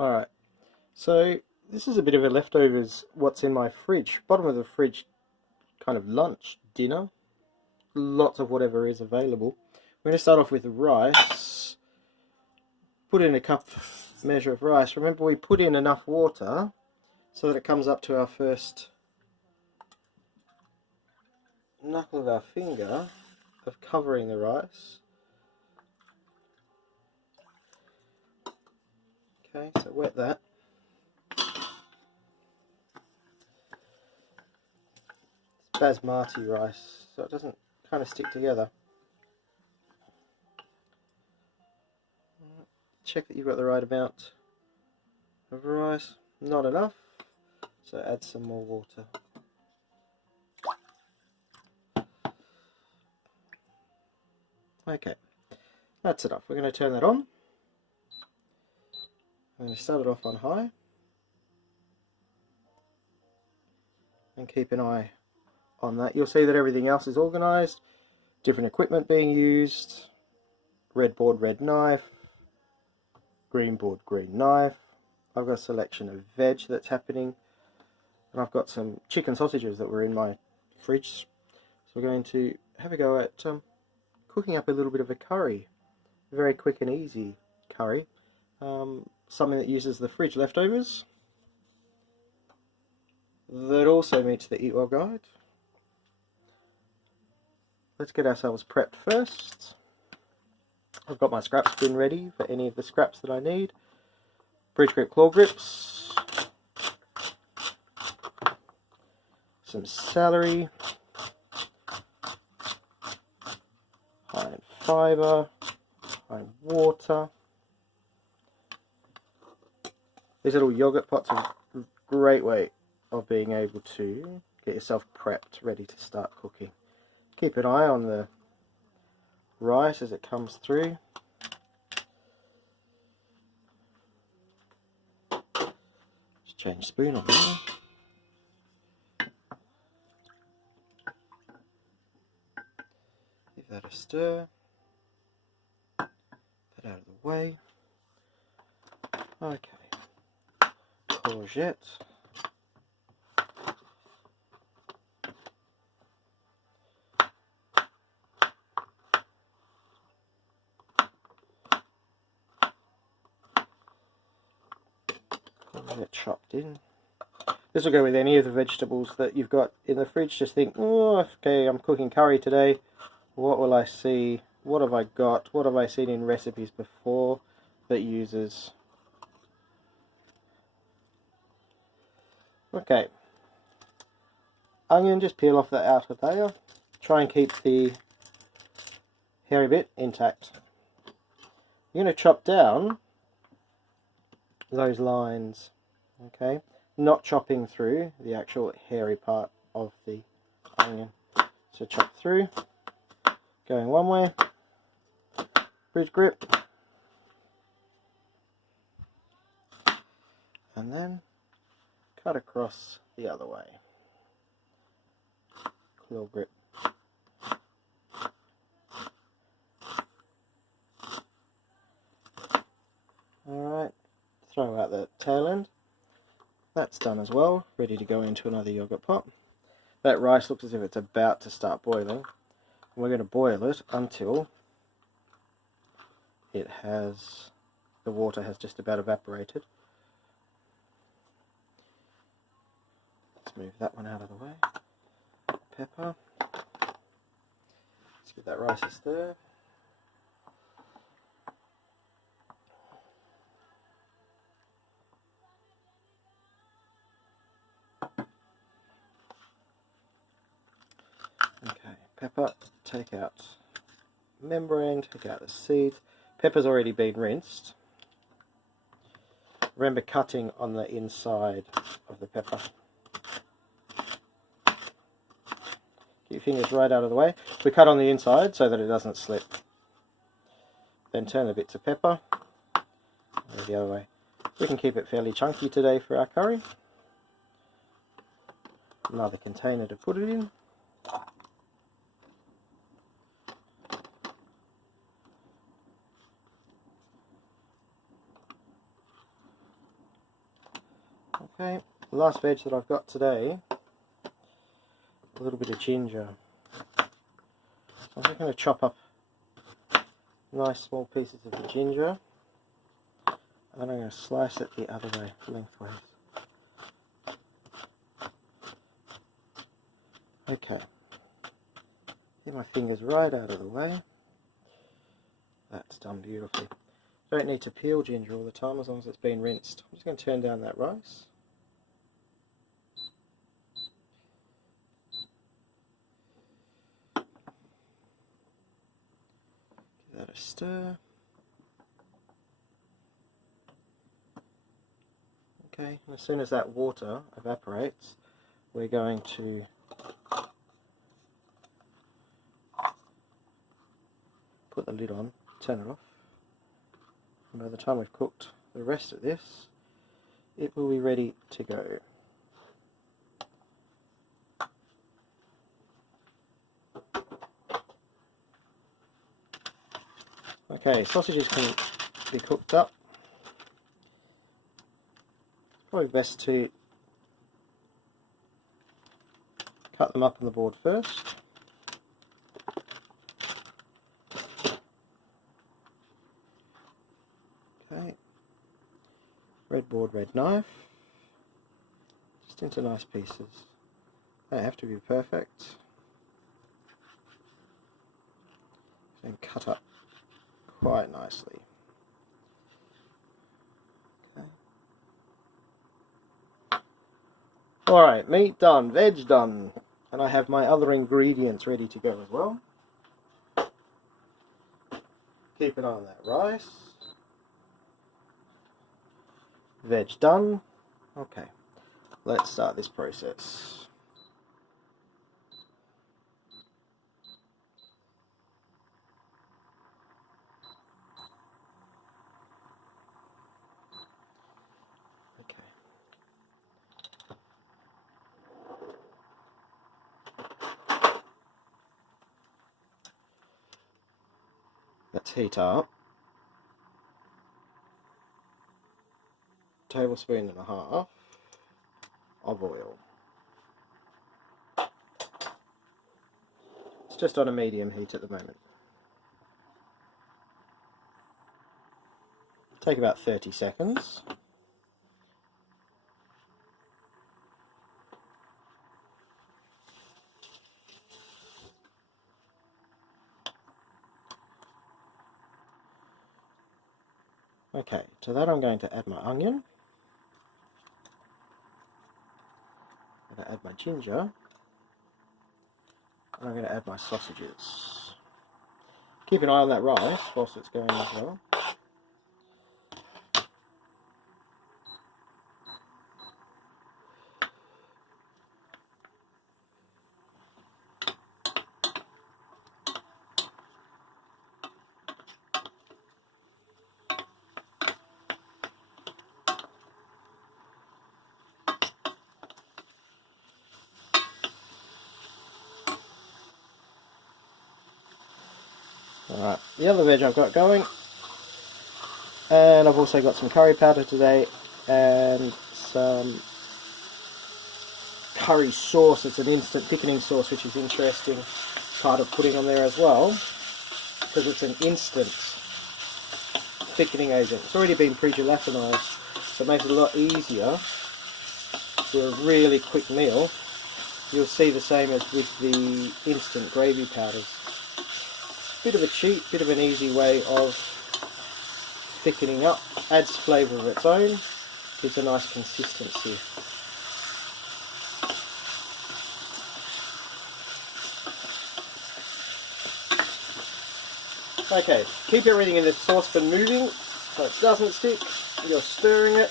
Alright, so this is a bit of a leftovers what's in my fridge. Bottom of the fridge, kind of lunch, dinner. Lots of whatever is available. We're going to start off with rice. Put in a cup measure of rice. Remember, we put in enough water so that it comes up to our first knuckle of our finger of covering the rice. Okay, so wet that. It's basmati rice, so it doesn't kind of stick together. Check that you've got the right amount of rice. Not enough, so add some more water. Okay, that's enough. We're going to turn that on. I'm going to start it off on high and keep an eye on that. You'll see that everything else is organised, different equipment being used, red board, red knife, green board, green knife. I've got a selection of veg that's happening, and I've got some chicken sausages that were in my fridge. So we're going to have a go at cooking up a little bit of a curry. Very quick and easy curry. Something that uses the fridge leftovers that also meets the Eat Well guide. Let's get ourselves prepped first. I've got my scraps bin ready for any of the scraps that I need. Bridge grip claw grips, some celery, high in fibre, high in water. These little yogurt pots are a great way of being able to get yourself prepped, ready to start cooking. Keep an eye on the rice as it comes through. Just change spoon on there. Give that a stir. Put that out of the way. Okay. Courgette. Courgette chopped in. This will go with any of the vegetables that you've got in the fridge. Just think, oh, okay, I'm cooking curry today. What will I see? What have I got? What have I seen in recipes before that uses? Okay. Onion, just peel off the outer layer. Try and keep the hairy bit intact. You're going to chop down those lines, okay? Not chopping through the actual hairy part of the onion. So chop through, going one way, bridge grip, and then cut across the other way. Claw grip. Alright, throw out the tail end. That's done as well, ready to go into another yogurt pot. That rice looks as if it's about to start boiling. We're going to boil it until the water has just about evaporated. Let's move that one out of the way. Pepper. Let's give that rice a stir. Okay, pepper, take out membrane, take out the seeds. Pepper's already been rinsed. Remember cutting on the inside of the pepper. Get your fingers right out of the way. We cut on the inside so that it doesn't slip. Then turn the bits of pepper. Go the other way. We can keep it fairly chunky today for our curry. Another container to put it in. Okay, the last veg that I've got today, a little bit of ginger. I'm just going to chop up nice small pieces of the ginger, and then I'm going to slice it the other way, lengthways. Okay, get my fingers right out of the way. That's done beautifully. Don't need to peel ginger all the time as long as it's been rinsed. I'm just going to turn down that rice. Give that a stir. Okay, and as soon as that water evaporates, we're going to put the lid on, turn it off, and by the time we've cooked the rest of this, it will be ready to go. Okay, sausages can be cooked up. It's probably best to cut them up on the board first. Okay, red board, red knife, just into nice pieces. They have to be perfect. And cut up quite nicely. Okay. Alright, meat done, veg done, and I have my other ingredients ready to go as well. Keep an eye on that rice. Veg done. Okay, let's start this process. Let's heat up a tablespoon and a half of oil. It's just on a medium heat at the moment. Take about 30 seconds. Okay, to that I'm going to add my onion. I'm going to add my ginger. And I'm going to add my sausages. Keep an eye on that rice whilst it's going as well. Alright, the other veg I've got going, and I've also got some curry powder today and some curry sauce. It's an instant thickening sauce, which is interesting part of putting on there as well, because it's an instant thickening agent. It's already been pre-gelatinized, so it makes it a lot easier for a really quick meal. You'll see the same as with the instant gravy powders. Bit of a cheat, bit of an easy way of thickening up, adds flavour of its own, gives a nice consistency. Okay, keep everything in the saucepan moving so it doesn't stick. You're stirring it.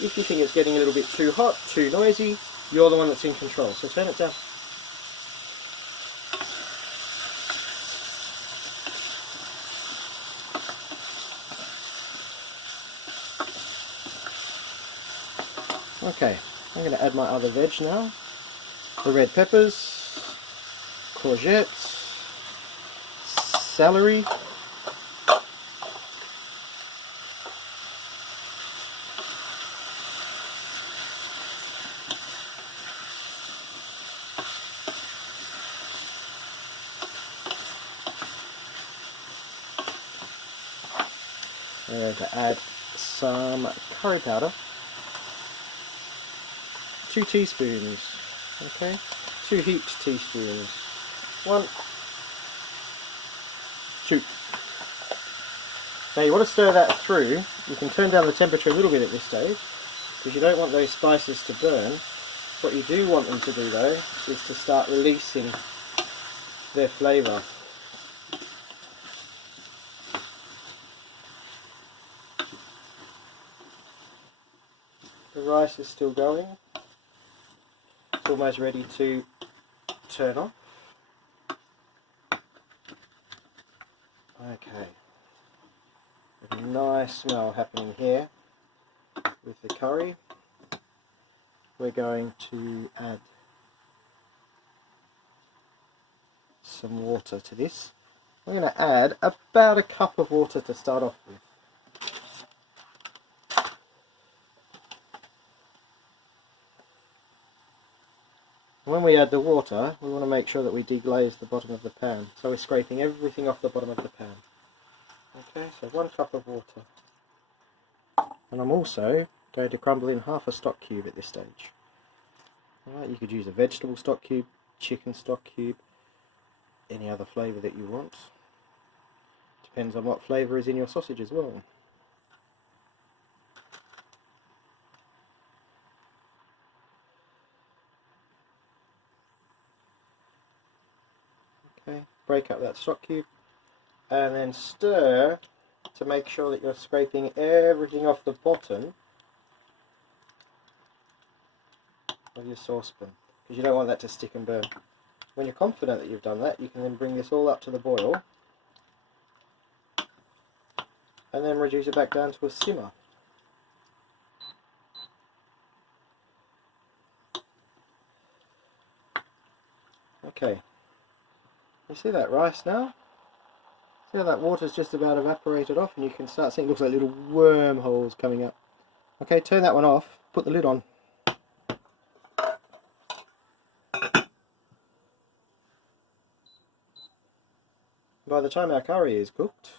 If you think it's getting a little bit too hot, too noisy, you're the one that's in control, so turn it down. Okay, I'm going to add my other veg now. The red peppers, courgettes, celery, And to add some curry powder. 2 teaspoons. Okay, 2 heaped teaspoons. 1, 2. Now you want to stir that through. You can turn down the temperature a little bit at this stage because you don't want those spices to burn. What you do want them to do though is to start releasing their flavour. The rice is still going. It's almost ready to turn off. Okay. A nice smell happening here with the curry. We're going to add some water to this. I'm going to add about a cup of water to start off with. When we add the water, we want to make sure that we deglaze the bottom of the pan. So we're scraping everything off the bottom of the pan. Okay, so 1 cup of water. And I'm also going to crumble in half a stock cube at this stage. Alright, you could use a vegetable stock cube, chicken stock cube, any other flavour that you want. Depends on what flavour is in your sausage as well. Okay, break up that stock cube and then stir to make sure that you're scraping everything off the bottom of your saucepan, because you don't want that to stick and burn. When you're confident that you've done that, you can then bring this all up to the boil and then reduce it back down to a simmer. Okay, you see that rice now? See how that water's just about evaporated off, and you can start seeing it looks like little wormholes coming up. Okay, turn that one off, put the lid on. By the time our curry is cooked,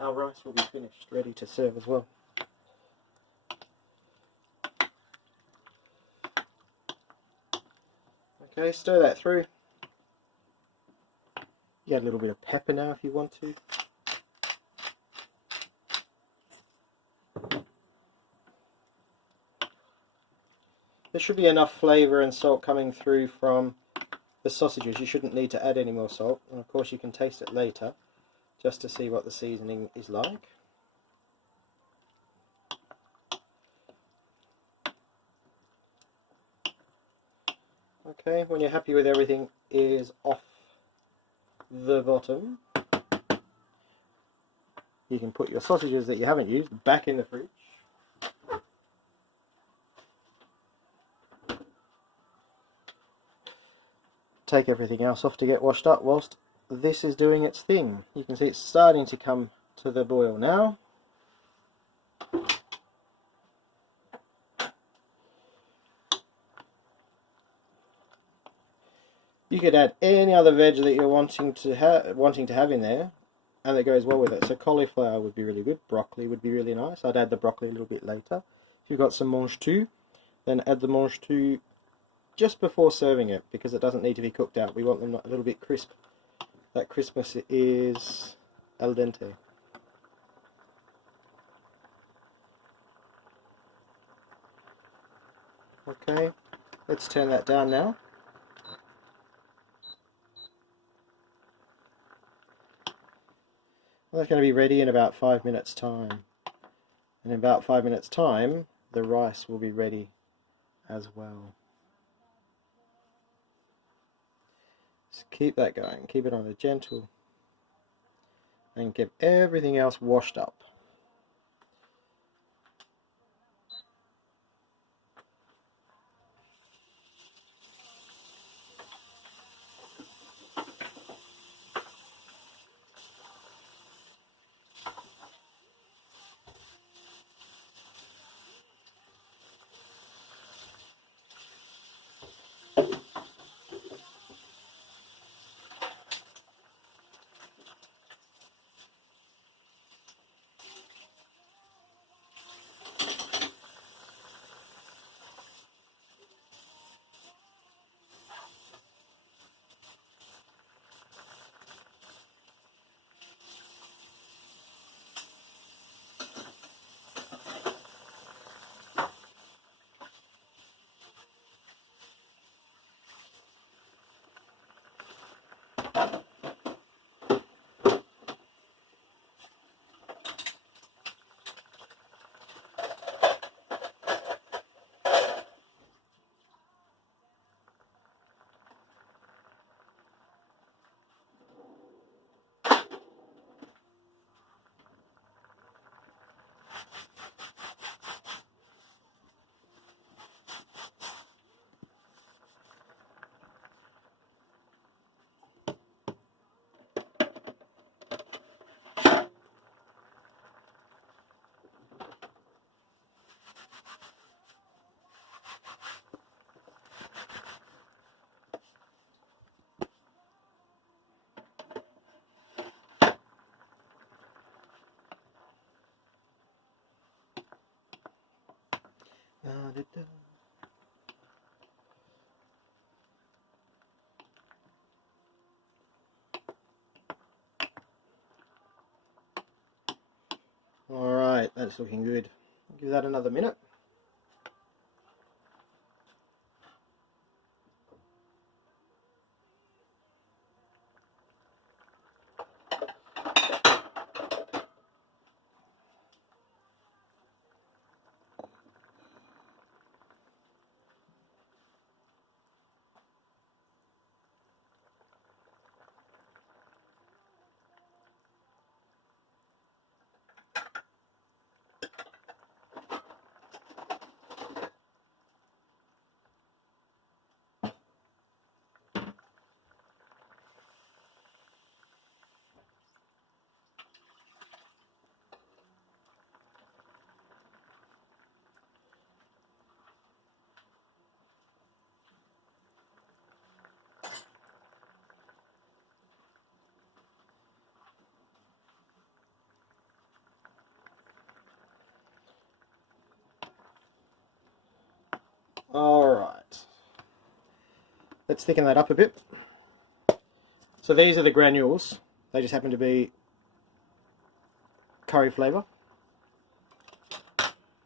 our rice will be finished, ready to serve as well. Okay, stir that through. You add a little bit of pepper now if you want to. There should be enough flavour and salt coming through from the sausages. You shouldn't need to add any more salt, and of course you can taste it later just to see what the seasoning is like. Okay, when you're happy with everything is off the bottom, you can put your sausages that you haven't used back in the fridge. Take everything else off to get washed up whilst this is doing its thing. You can see it's starting to come to the boil now. You could add any other veg that you're wanting to have in there, and that goes well with it. So cauliflower would be really good. Broccoli would be really nice. I'd add the broccoli a little bit later. If you've got some mange tout, then add the mange tout just before serving it, because it doesn't need to be cooked out. We want them a little bit crisp. That crispness is al dente. Okay, let's turn that down now. Well, that's going to be ready in about 5 minutes time. And in about 5 minutes time, the rice will be ready as well. Just keep that going, keep it on a gentle, and get everything else washed up. Da-da-da. Alright, that's looking good. Give that another minute. Alright, let's thicken that up a bit. So these are the granules, they just happen to be curry flavour,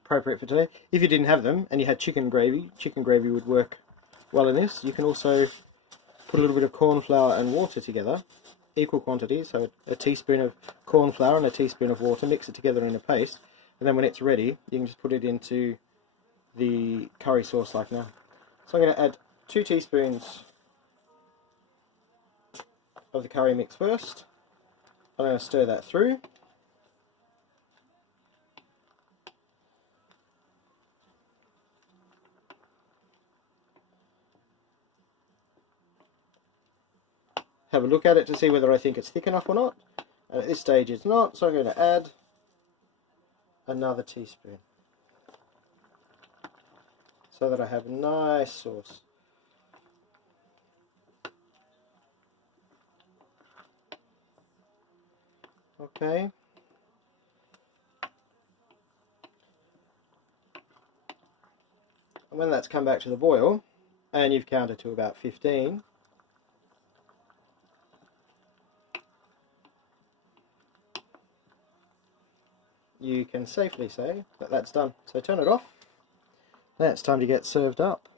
appropriate for today. If you didn't have them and you had chicken gravy would work well in this. You can also put a little bit of corn flour and water together, equal quantities, so a teaspoon of corn flour and a teaspoon of water, mix it together in a paste, and then when it's ready you can just put it into the curry sauce like now. So I'm going to add 2 teaspoons of the curry mix first. I'm going to stir that through. Have a look at it to see whether I think it's thick enough or not. And at this stage it's not, so I'm going to add another teaspoon, so that I have a nice sauce. Okay. And when that's come back to the boil, and you've counted to about 15, you can safely say that that's done. So turn it off. Now it's time to get served up.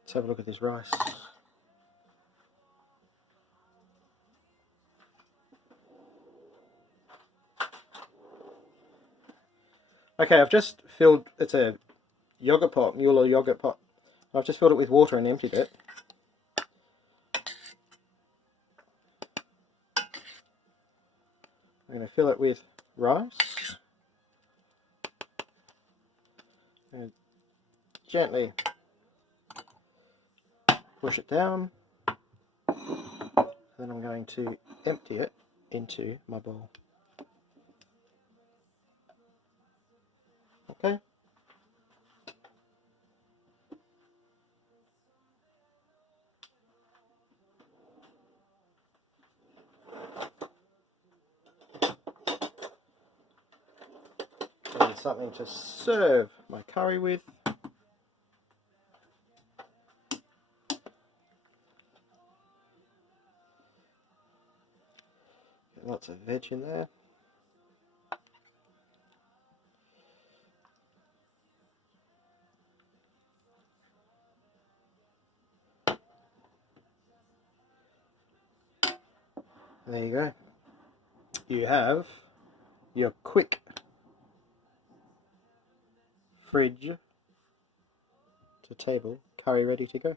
Let's have a look at this rice. Okay, I've just filled, it's a yogurt pot, Mueller yogurt pot. I've just filled it with water and emptied it. I'm going to fill it with rice. And gently push it down. Then I'm going to empty it into my bowl. Okay. And something to serve my curry with. Lots of veg in there. There you go. You have your quick fridge to table curry ready to go.